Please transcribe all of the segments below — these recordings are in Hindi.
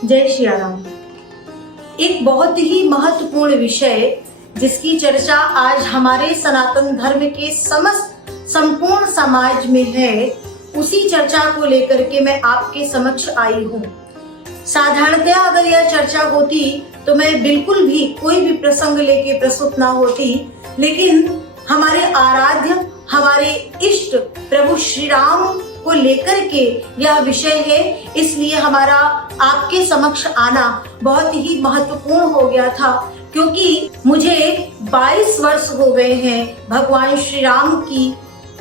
जय श्री राम। एक बहुत ही महत्वपूर्ण विषय जिसकी चर्चा आज हमारे सनातन धर्म के समस्त संपूर्ण समाज में है, उसी चर्चा को लेकर के मैं आपके समक्ष आई हूँ। साधारणतया अगर यह चर्चा होती तो मैं बिल्कुल भी कोई भी प्रसंग लेके प्रस्तुत ना होती, लेकिन हमारे आराध्य, हमारे इष्ट प्रभु श्री राम को लेकर के यह विषय है, इसलिए हमारा आपके समक्ष आना बहुत ही महत्वपूर्ण हो गया था। क्योंकि मुझे 22 वर्ष हो गए हैं भगवान श्री राम की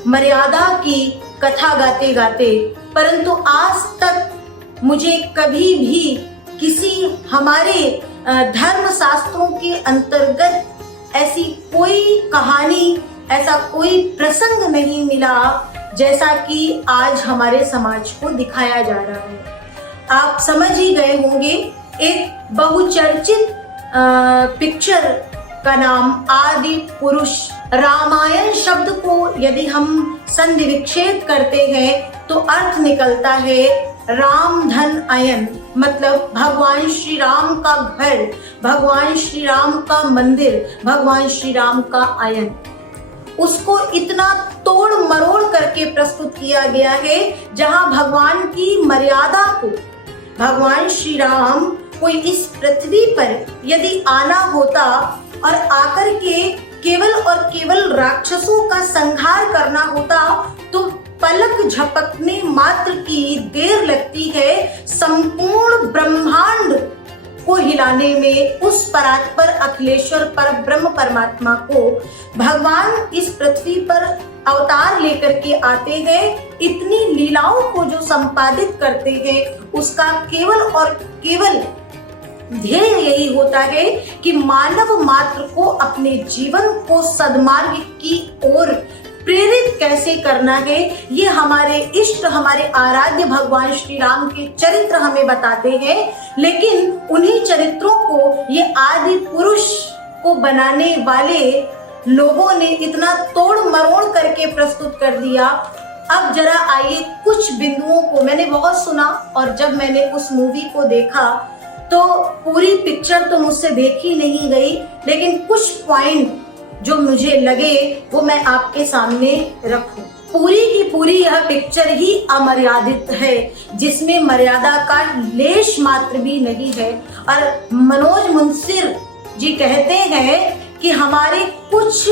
मर्यादा की कथा गाते गाते, परंतु आज तक मुझे कभी भी किसी हमारे धर्म शास्त्रों के अंतर्गत ऐसी कोई कहानी, ऐसा कोई प्रसंग नहीं मिला जैसा कि आज हमारे समाज को दिखाया जा रहा है। आप समझ ही गए होंगे, एक बहुचर्चित पिक्चर का नाम आदि पुरुष। रामायण शब्द को यदि हम संधि विच्छेद करते हैं तो अर्थ निकलता है राम धन अयन, मतलब भगवान श्री राम का घर, भगवान श्री राम का मंदिर, भगवान श्री राम का आयन। उसको इतना तोड़ मरोड़ करके प्रस्तुत किया गया है, जहां भगवान की मर्यादा को, भगवान श्री राम को इस पृथ्वी पर यदि आना होता और आकर के केवल और केवल राक्षसों का संहार करना होता तो पलक झपकने मात्र की देर लगती है संपूर्ण ब्रह्मांड को हिलाने में। उस परात्पर अखिलेश्वर पर ब्रह्म परमात्मा को भगवान इस पृथ्वी पर अवतार लेकर के आते हैं, इतनी लीलाओं को जो संपादित करते हैं, उसका केवल और केवल ध्येय यही होता है कि मानव मात्र को अपने जीवन को सद्मार्ग की ओर प्रेरित कैसे करना है, ये हमारे इष्ट, हमारे आराध्य भगवान श्री राम के चरित्र हमें बताते हैं। लेकिन उन्हीं चरित्रों को ये आदि पुरुष को बनाने वाले लोगों ने इतना तोड़ मरोड़ करके प्रस्तुत कर दिया। अब जरा आइए कुछ बिंदुओं को, मैंने बहुत सुना और जब मैंने उस मूवी को देखा तो पूरी पिक्चर तो मुझसे देखी नहीं गई, लेकिन कुछ पॉइंट जो मुझे लगे वो मैं आपके सामने रखूं। पूरी की पूरी यह पिक्चर ही अमर्यादित है, जिसमें मर्यादा का लेश मात्र भी नहीं है। और मनोज मुंसिर जी कहते हैं कि हमारे कुछ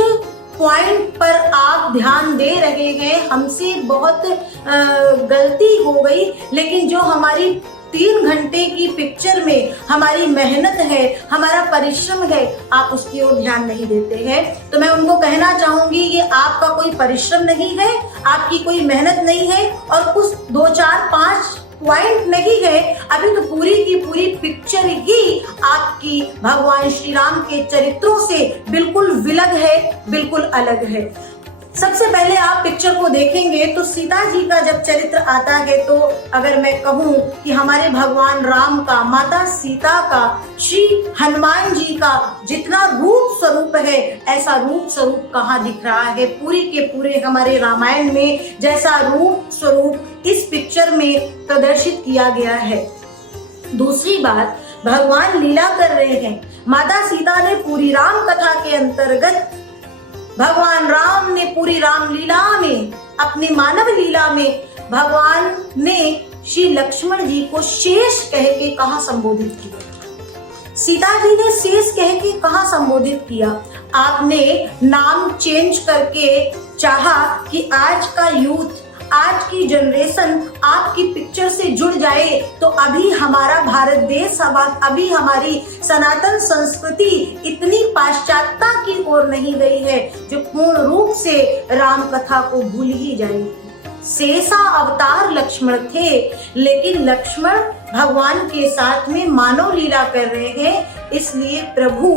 पॉइंट पर आप ध्यान दे रहे हैं, हमसे बहुत गलती हो गई, लेकिन जो हमारी 3 घंटे की पिक्चर में हमारी मेहनत है, हमारा परिश्रम है, आप उसकी ओर ध्यान नहीं देते हैं। तो मैं उनको कहना चाहूंगी ये आपका कोई परिश्रम नहीं है, आपकी कोई मेहनत नहीं है और कुछ 2, 4, 5 पॉइंट नहीं है, अभी तो पूरी की पूरी पिक्चर ही आपकी भगवान श्री राम के चरित्रों से बिल्कुल विलग है, बिल्कुल अलग है। सबसे पहले आप पिक्चर को देखेंगे तो सीता जी का जब चरित्र आता है, तो अगर मैं कहूँ कि हमारे भगवान राम का, माता सीता का, श्री हनुमान जी का जितना रूप स्वरूप है, ऐसा रूप स्वरूप कहाँ दिख रहा है पूरी के पूरे हमारे रामायण में, जैसा रूप स्वरूप इस पिक्चर में प्रदर्शित किया गया है। दूसरी बात, भगवान लीला कर रहे हैं। माता सीता ने पूरी राम कथा के अंतर्गत, भगवान राम ने पूरी रामलीला में, अपनी मानव लीला में भगवान ने श्री लक्ष्मण जी को शेष कह के कहाँ संबोधित किया, सीता जी ने शेष कह के कहाँ संबोधित किया। आपने नाम चेंज करके चाहा कि आज का यूथ, आज की जनरेशन आपकी पिक्चर से जुड़ जाए, तो अभी हमारा भारत देश, अभी हमारी सनातन संस्कृति इतनी पाश्चात्यता की ओर नहीं गई है जो पूर्ण रूप से राम कथा को भूल ही जाएगी। शेषा अवतार लक्ष्मण थे, लेकिन लक्ष्मण भगवान के साथ में मानव लीला कर रहे हैं, इसलिए प्रभु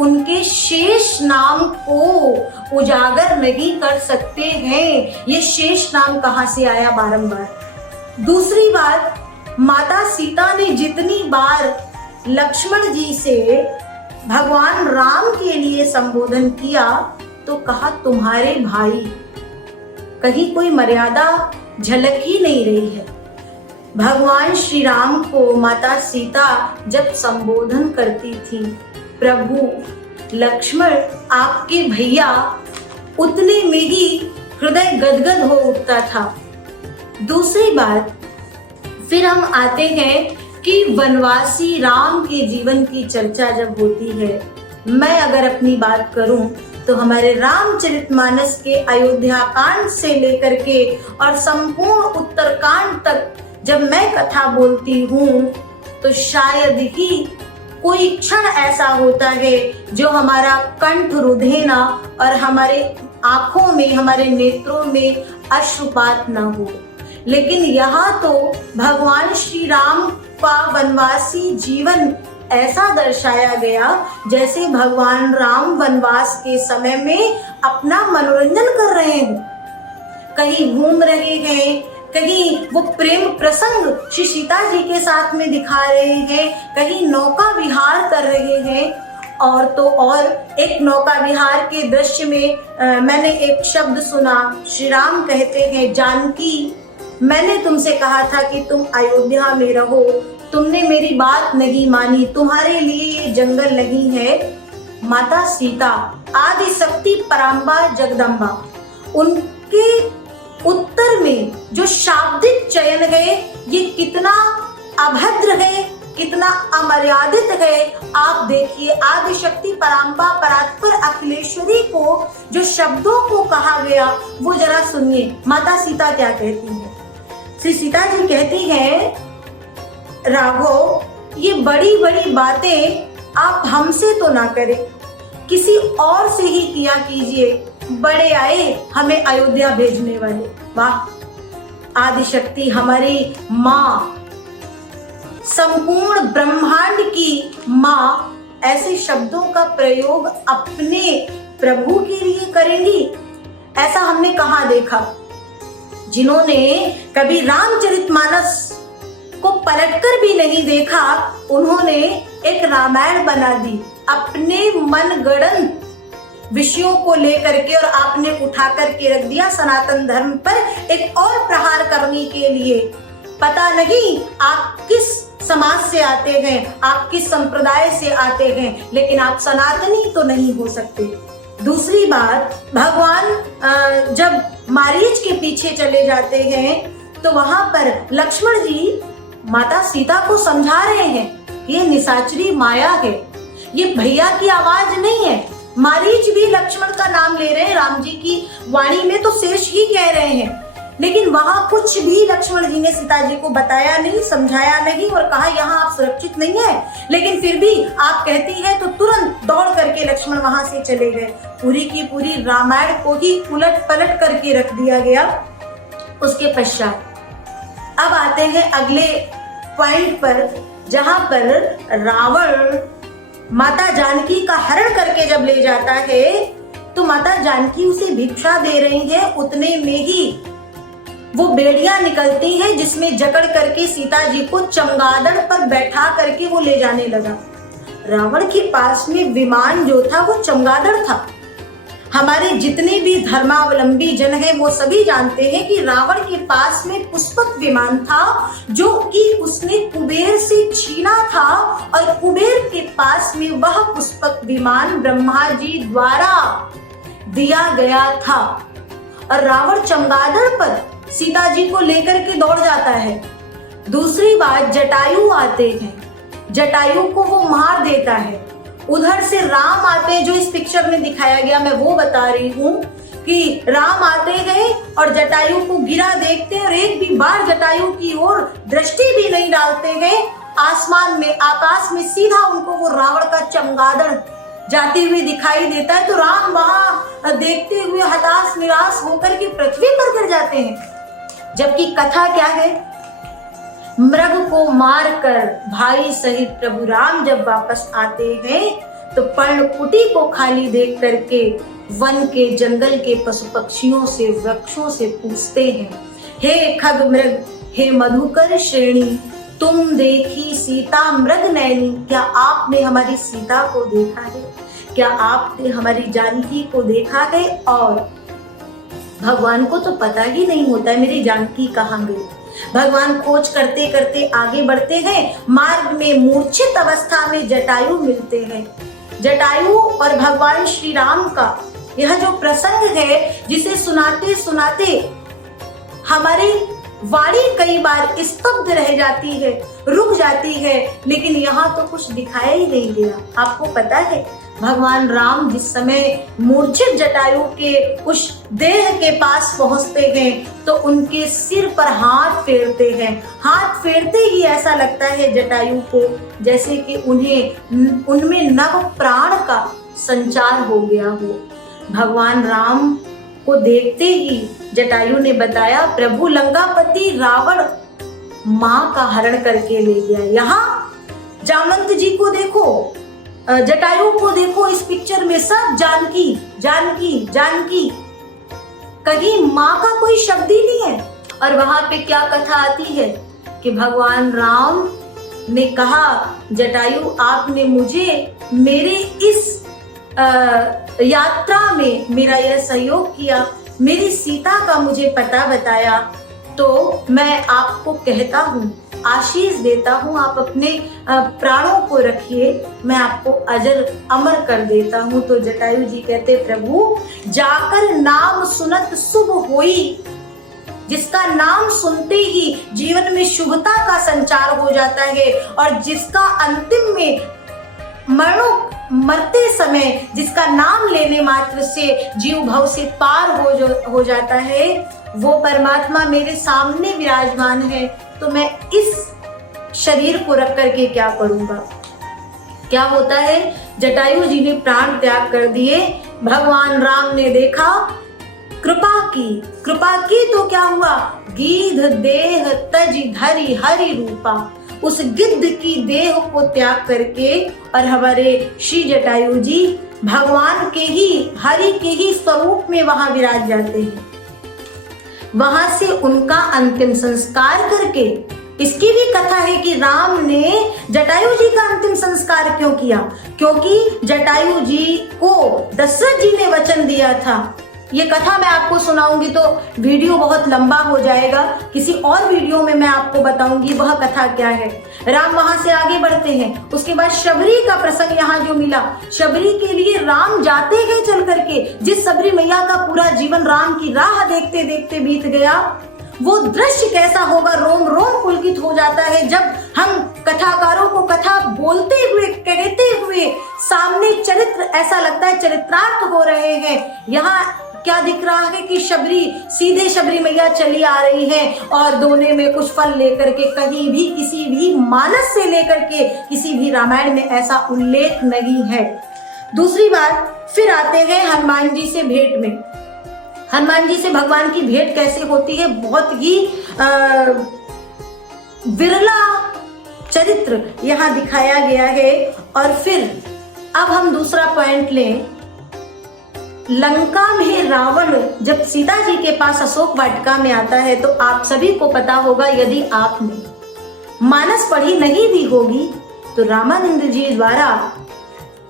उनके शेष नाम को उजागर नहीं कर सकते हैं। ये शेष नाम कहाँ से आया बारंबार। दूसरी बात, माता सीता ने जितनी बार लक्ष्मण जी से भगवान राम के लिए संबोधन किया तो कहा तुम्हारे भाई, कहीं कोई मर्यादा झलक ही नहीं रही है। भगवान श्री राम को माता सीता जब संबोधन करती थी, प्रभु लक्ष्मण आपके भैया, उतने में ही हृदय गदगद हो उठता था। दूसरी बात, फिर हम आते हैं कि वनवासी राम के जीवन की चर्चा जब होती है, मैं अगर अपनी बात करूं तो हमारे रामचरितमानस के अयोध्या कांड से लेकर के और संपूर्ण उत्तरकांड तक जब मैं कथा बोलती हूँ तो शायद ही कोई क्षण ऐसा होता है जो हमारा कंठ रुधे ना और हमारे आंखों में, हमारे नेत्रों में अश्रुपात ना हो। लेकिन यहाँ तो भगवान श्री राम का वनवासी जीवन ऐसा दर्शाया गया जैसे भगवान राम वनवास के समय में अपना मनोरंजन कर रहे हैं, कहीं घूम रहे हैं, कहीं वो प्रेम प्रसंग श्री सीता जी के साथ में दिखा रहे हैं, कहीं नौका विहार कर रहे हैं। और तो और एक नौका विहार के दृश्य में मैंने एक शब्द सुना, श्री राम कहते हैं, जानकी मैंने तुमसे कहा था कि तुम अयोध्या में रहो, तुमने मेरी बात नहीं मानी, तुम्हारे लिए ये जंगल नहीं है। माता सीता आदि शक्ति पराम्बा जगदम्बा, उनके उत्तर में जो शाब्दिक चयन है ये कितना अभद्र है, कितना अमर्यादित है। आप देखिए, आदि शक्ति पराम्बा परात्पर अखिलेश्वरी को जो शब्दों को कहा गया वो जरा सुनिए। माता सीता क्या कहती है? श्री सीता जी कहती हैं, राघव ये बड़ी बड़ी बातें आप हमसे तो ना करें, किसी और से ही किया कीजिए, बड़े आए हमें अयोध्या भेजने वाले। वाह, आदिशक्ति हमारी माँ, संपूर्ण ब्रह्मांड की माँ ऐसे शब्दों का प्रयोग अपने प्रभु के लिए करेंगी? ऐसा हमने कहाँ देखा? जिन्होंने कभी रामचरितमानस को पलटकर भी नहीं देखा, उन्होंने एक रामायण बना दी अपने मनगढ़ंत विषयों को लेकर के, और आपने उठा करके रख दिया सनातन धर्म पर एक और प्रहार करने के लिए। पता नहीं आप किस समाज से आते हैं, आप किस संप्रदाय से आते हैं, लेकिन आप सनातनी तो नहीं हो सकते। दूसरी बात, भगवान जब मारीच के पीछे चले जाते हैं तो वहां पर लक्ष्मण जी माता सीता को समझा रहे हैं, ये निशाचरी माया है, ये भैया की आवाज नहीं है। मारीच भी लक्ष्मण का नाम ले रहे हैं, राम जी की वाणी में तो शेष ही कह रहे हैं, लेकिन वहां कुछ भी लक्ष्मण जी ने सीता जी को बताया नहीं, समझाया नहीं और कहा यहाँ आप सुरक्षित नहीं है। लेकिन फिर भी आप कहती है तो तुरंत दौड़ करके लक्ष्मण वहां से चले गए। पूरी की पूरी रामायण को ही उलट पलट करके रख दिया गया। उसके पश्चात अब आते हैं अगले पॉइंट पर, जहां पर रावण माता जानकी का हरण करके जब ले जाता है तो माता जानकी उसे भिक्षा दे रही है। उतने में ही वो बेड़ियां निकलती हैं जिसमें जकड़ करके सीता जी को चमगादड़ पर बैठा करके वो ले जाने लगा। रावण के पास में विमान जो था वो चमगादड़ था। हमारे जितने भी धर्मावलंबी जन हैं वो सभी जानते हैं कि रावण के पास में पुष्पक विमान था जो कि उसने कुबेर से छीना था, और कुबेर के पास में वह पुष्पक विमान ब्रह्मा जी द्वारा दिया गया था। और रावण चमगादड़ पर सीता जी को लेकर के दौड़ जाता है। दूसरी बात, जटायु आते हैं, जटायु को वो मार देता है। उधर से राम आते हैं, जो इस पिक्चर में दिखाया गया मैं वो बता रही हूँ कि राम आते हैं और जटायु को गिरा देखते हैं और एक भी बार जटायु की ओर दृष्टि भी नहीं डालते हैं। आसमान में, आकाश में सीधा उनको वो रावण का चमगादड़ जाती हुई दिखाई देता है। तो राम वहां देखते हुए हताश निराश होकर के पृथ्वी पर गिर जाते हैं। जबकि कथा क्या है, मृग को मारकर भाई सहित प्रभु राम जब वापस आते हैं तो पर्णकुटी को खाली देख करके वन के, जंगल के पशु पक्षियों से, वृक्षों से पूछते हैं, हे खग मृग, हे मधुकर श्रेणी, तुम देखी सीता मृग नैनी, क्या आपने हमारी सीता को देखा है? क्या आपने हमारी जानकी को देखा है? और भगवान को तो पता ही नहीं होता है मेरी जानकी कहाँ गई। भगवान खोज करते करते आगे बढ़ते हैं। मार्ग में मूर्छित अवस्था में जटायु मिलते हैं। जटायु और भगवान श्री राम का यह जो प्रसंग है, जिसे सुनाते सुनाते हमारी वाणी कई बार स्तब्ध रह जाती है, रुक जाती है, लेकिन यहाँ तो कुछ दिखाया ही नहीं गया। आपको पता है, भगवान राम जिस समय मूर्छित जटायु के उस देह के पास पहुंचते हैं तो उनके सिर पर हाथ फेरते हैं। हाथ फेरते ही ऐसा लगता है जटायु को जैसे कि उनमें नव प्राण का संचार हो गया हो। भगवान राम को देखते ही जटायु ने बताया, प्रभु लंकापति रावण मां का हरण करके ले गया। यहाँ जामवंत जी को देखो, जटायु को देखो, इस पिक्चर में सब जानकी जानकी जानकी, कहीं मां का कोई शब्द ही नहीं है। और वहां पे क्या कथा आती है कि भगवान राम ने कहा, जटायु आपने मुझे मेरे इस यात्रा में मेरा यह सहयोग किया, मेरी सीता का मुझे पता बताया, तो मैं आपको कहता हूँ, आशीष देता हूँ, आप अपने प्राणों को रखिए, मैं आपको अजर अमर कर देता हूँ। तो जटायु जी कहते, प्रभु जाकर नाम सुनत शुभ होई, जिसका नाम सुनते ही जीवन में शुभता का संचार हो जाता है और जिसका अंतिम में मरते समय जिसका नाम लेने मात्र से जीव भव से पार हो जाता है, वो परमात्मा मेरे सामने विराजमान है। तो मैं इस शरीर को रख करके क्या करूंगा। क्या होता है, जटायु जी ने प्राण त्याग कर दिए। भगवान राम ने देखा, कृपा की तो क्या हुआ, गीध देह तज धरि हरि रूपा, उस गिद्ध की देह को त्याग करके और हमारे श्री जटायु जी भगवान के ही, हरि के ही स्वरूप में वहां विराज जाते हैं। वहां से उनका अंतिम संस्कार करके, इसकी भी कथा है कि राम ने जटायु जी का अंतिम संस्कार क्यों किया, क्योंकि जटायु जी को दशरथ जी ने वचन दिया था। ये कथा मैं आपको सुनाऊंगी तो वीडियो बहुत लंबा हो जाएगा, किसी और वीडियो में मैं आपको बताऊंगी वह कथा क्या है। राम वहां से आगे बढ़ते हैं। उसके बाद शबरी का प्रसंग यहाँ जो मिला, शबरी के लिए राम जाते गए चल करके, जिस शबरी मैया का पूरा जीवन राम की राह देखते देखते बीत गया, वो दृश्य कैसा होगा, रोम रोम पुलकित हो जाता है जब हम कथाकारों को कथा बोलते हुए, कहते हुए सामने चरित्र, ऐसा लगता है चरित्रार्थ हो रहे हैं। यहाँ क्या दिख रहा है कि सीधे शबरी मैया चली आ रही है और दोने में कुछ फल लेकर के, कहीं भी किसी भी मानस से लेकर के किसी भी रामायण में ऐसा उल्लेख नहीं है। दूसरी बात, फिर आते हैं हनुमान जी से भेंट में। हनुमान जी से भगवान की भेंट कैसे होती है, बहुत ही विरला चरित्र यहाँ दिखाया गया है। और फिर अब हम दूसरा पॉइंट लें, लंका में रावण जब सीता जी के पास अशोक वाटिका में आता है तो आप सभी को पता होगा, यदि आपने मानस पढ़ी नहीं भी होगी तो रामानंद जी द्वारा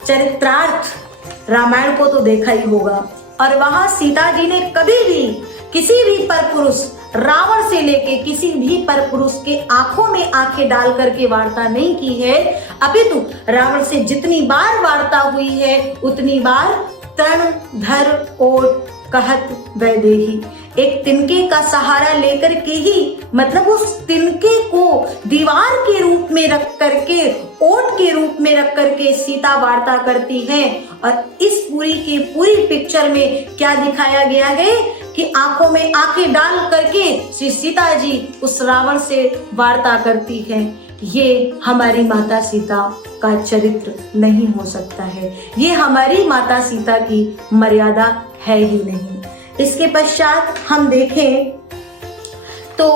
चरित्रार्थ रामायण को तो देखा ही होगा। और वहां सीता जी ने कभी भी किसी भी परपुरुष, रावण से लेके किसी भी परपुरुष के आंखों में आंखें डाल करके वार्ता नहीं की है, अपितु रावण से जितनी बार वार्ता हुई है उतनी बार तरण धर ओट कहत वैदेही, एक तिनके का सहारा लेकर के ही, मतलब उस तिनके को दीवार के रूप में रख करके, ओट के रूप में रख करके सीता वार्ता करती है। और इस पूरी की पूरी पिक्चर में क्या दिखाया गया है कि आंखों में आंखें डाल करके श्री सीता जी उस रावण से वार्ता करती हैं। ये हमारी माता सीता का चरित्र नहीं हो सकता है, ये हमारी माता सीता की मर्यादा है ही नहीं। इसके पश्चात हम देखें तो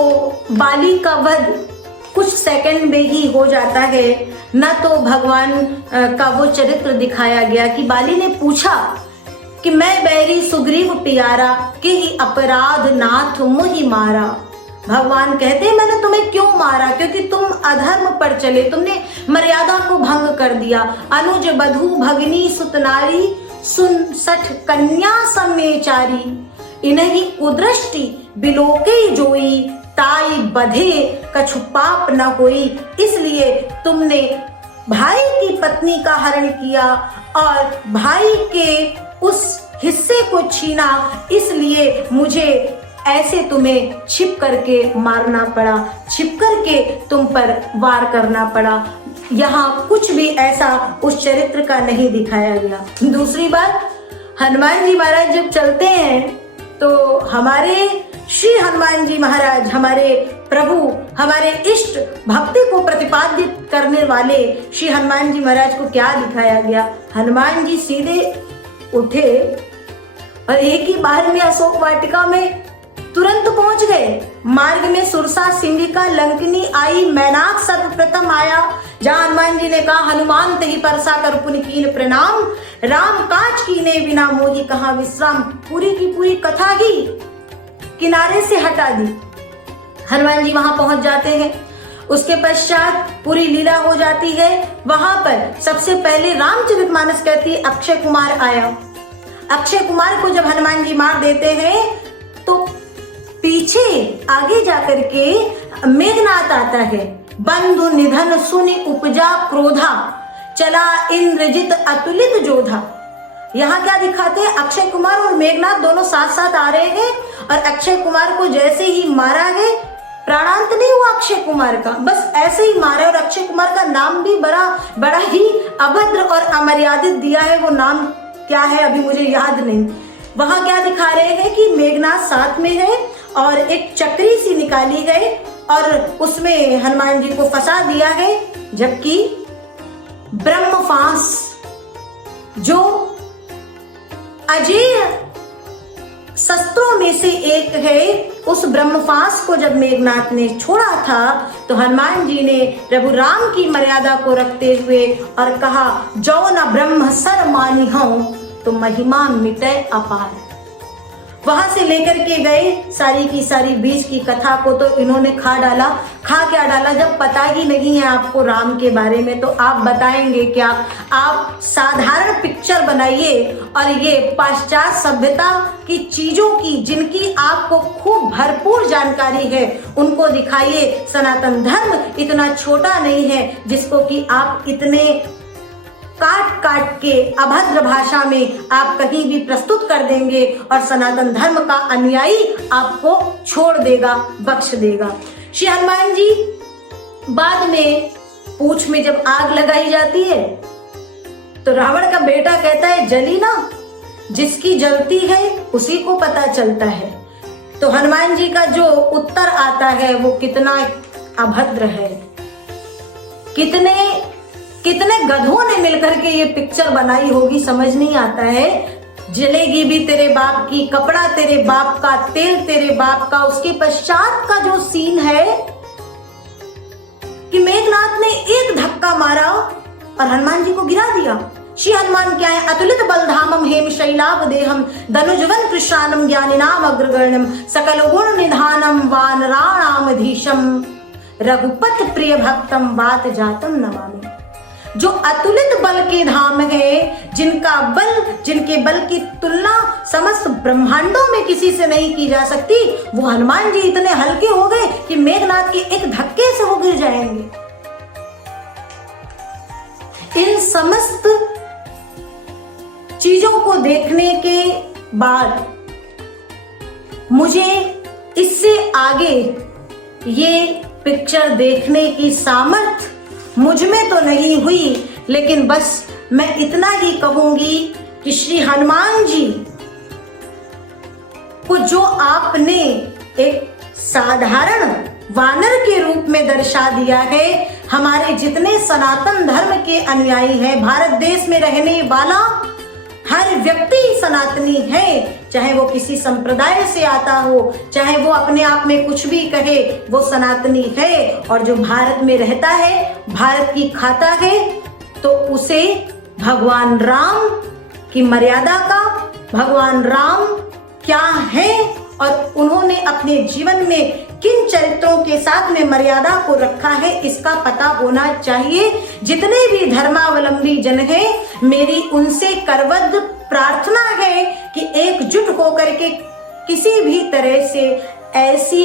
बाली का वध कुछ सेकंड में ही हो जाता है। न तो भगवान का वो चरित्र दिखाया गया कि बाली ने पूछा कि मैं बैरी सुग्रीव प्यारा के ही अपराध नाथ मुहि मारा। भगवान कहते हैं मैंने तुम्हें क्यों मारा, क्योंकि तुम अधर्म पर चले, तुमने मर्यादा को भंग कर दिया। अनुज बधू भगनी सुतनारी सुन सठ कन्या समेचारी, इन्हीं कुदृष्टि बिलोके जोई ताई बधे कछु पाप न होई, इसलिए तुमने भाई की पत्नी का हरण किया और भाई के उस हिस्से को छीना, इसलिए मुझे ऐसे तुम्हें छिप करके मारना पड़ा, छिप करके तुम पर वार करना पड़ा। यहाँ कुछ भी ऐसा उस चरित्र का नहीं दिखाया गया। दूसरी बात, हनुमान जी महाराज जब चलते हैं तो हमारे श्री हनुमान जी महाराज, हमारे प्रभु, हमारे इष्ट भक्ति को प्रतिपादित करने वाले श्री हनुमान जी महाराज को क्या दिखाया गया? हनुमान जी सीधे उठे और एक ही बार में अशोक वाटिका में तुरंत पहुंच गए। मार्ग में सुरसा, सिंधिका, लंकिनी आई, मैनाक सर्वप्रथम आया। जहां हनुमान जी ने कहा हनुमान तहि परसा कर पुनि कीन प्रणाम, राम काज कीने बिना मोहि कहाँ विश्राम। पूरी की पूरी कथा ही किनारे से हटा दी। हनुमान जी वहां पहुंच जाते हैं। उसके पश्चात पूरी लीला हो जाती है। वहां पर सबसे पहले रामचरितमानस कहती है अक्षय कुमार आया। अक्षय कुमार को जब हनुमान जी मार देते हैं तो पीछे आगे जाकर के मेघनाथ आता है। बंधु निधन सुनि उपजा क्रोधा, चला इंद्रजित अतुलित जोधा। यहाँ क्या दिखाते हैं? अक्षय कुमार और मेघनाथ दोनों साथ साथ आ रहे हैं और अक्षय कुमार को जैसे ही मारा है, प्राणांत नहीं हुआ अक्षय कुमार का, बस ऐसे ही मारा। और अक्षय कुमार का नाम भी बड़ा ही अभद्र और अमर्यादित दिया है। वो नाम क्या है अभी मुझे याद नहीं। वहां क्या दिखा रहे हैं कि मेघनाथ साथ में है और एक चक्री सी निकाली है और उसमें हनुमान जी को फंसा दिया है, जबकि ब्रह्मफांस जो अजेय शस्त्रों में से एक है, उस ब्रह्मफांस को जब मेघनाथ ने छोड़ा था तो हनुमान जी ने प्रभु राम की मर्यादा को रखते हुए और कहा जो न ब्रह्म सर मानी हूं तो महिमा मिटे अपार। वहां से लेकर के गए सारी की सारी बीच की कथा को तो इन्होंने खा डाला। खा क्या डाला? जब पता ही नहीं है आपको राम के बारे में तो आप बताएंगे क्या? आप साधारण पिक्चर बनाइए और ये पाश्चात्य सभ्यता की चीजों की जिनकी आपको खूब भरपूर जानकारी है उनको दिखाइए। सनातन धर्म इतना छोटा नहीं है जिसको कि आप इतने काट काट के अभद्र भाषा में आप कहीं भी प्रस्तुत कर देंगे और सनातन धर्म का अनुयायी आपको छोड़ देगा, बख्श देगा। श्री हनुमान जी बाद में पूंछ में जब आग लगाई जाती है तो रावण का बेटा कहता है जली ना, जिसकी जलती है उसी को पता चलता है। तो हनुमान जी का जो उत्तर आता है वो कितना अभद्र है। कितने गधों ने मिलकर के ये पिक्चर बनाई होगी समझ नहीं आता है। जलेगी भी तेरे बाप की, कपड़ा तेरे बाप का, तेल तेरे बाप का। उसके पश्चात का जो सीन है कि मेघनाथ ने एक धक्का मारा और हनुमान जी को गिरा दिया। श्री हनुमान क्या है? अतुलित बलधामम हेम शैलाभ देहम धनुजवन कृष्णानम ज्ञानिनाम अग्रगण्यम सकल गुण निधानम वानराणामधीशम रघुपत प्रिय भक्तम वात जातम नमामि। जो अतुलित बल के धाम है, जिनके बल की तुलना समस्त ब्रह्मांडों में किसी से नहीं की जा सकती, वो हनुमान जी इतने हल्के हो गए कि मेघनाथ के एक धक्के से वो गिर जाएंगे। इन समस्त चीजों को देखने के बाद मुझे इससे आगे ये पिक्चर देखने की सामर्थ्य मुझ में तो नहीं हुई, लेकिन बस मैं इतना ही कहूंगी कि श्री हनुमान जी को जो आपने एक साधारण वानर के रूप में दर्शा दिया है, हमारे जितने सनातन धर्म के अनुयायी हैं, भारत देश में रहने वाला हर व्यक्ति सनातनी है, चाहे वो किसी संप्रदाय से आता हो, चाहे वो अपने आप में कुछ भी कहे, वो सनातनी है। और जो भारत में रहता है, भारत की खाता है, तो उसे भगवान राम की मर्यादा का, भगवान राम क्या है और उन्होंने अपने जीवन में किन चरित्रों के साथ में मर्यादा को रखा है, इसका पता होना चाहिए। जितने भी धर्मावलंबी जन हैं, मेरी उनसे करबद्ध प्रार्थना है कि एकजुट होकर के किसी भी तरह से ऐसी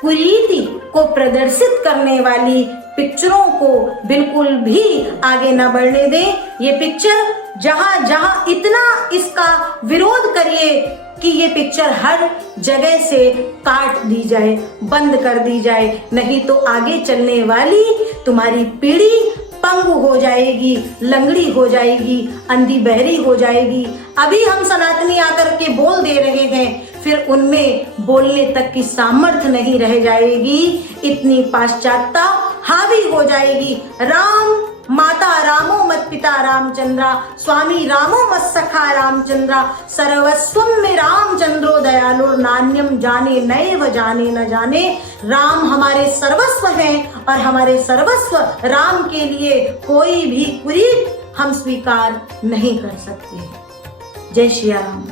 कुरीति को प्रदर्शित करने वाली पिक्चरों को बिल्कुल भी आगे न बढ़ने दें। ये पिक्चर जहां जहां इतना इसका विरोध करिए कि ये पिक्चर हर जगह से काट दी जाए, बंद कर दी जाए, नहीं तो आगे चलने वाली तुम्हारी पीढ़ी पंगु हो जाएगी, लंगड़ी हो जाएगी, अंधी बहरी हो जाएगी। अभी हम सनातनी आकर के बोल दे रहे हैं, फिर उनमें बोलने तक की सामर्थ्य नहीं रह जाएगी, इतनी पाश्चात्यता हावी हो जाएगी। राम माता रामो मत पिता रामचंद्रा, स्वामी रामो मत सखा रामचंद्रा, सर्वस्वम में रामचंद्रो दयालुर, नान्यम जाने नैव जाने न जाने। राम हमारे सर्वस्व हैं और हमारे सर्वस्व राम के लिए कोई भी कुरीत हम स्वीकार नहीं कर सकते। जय श्री राम।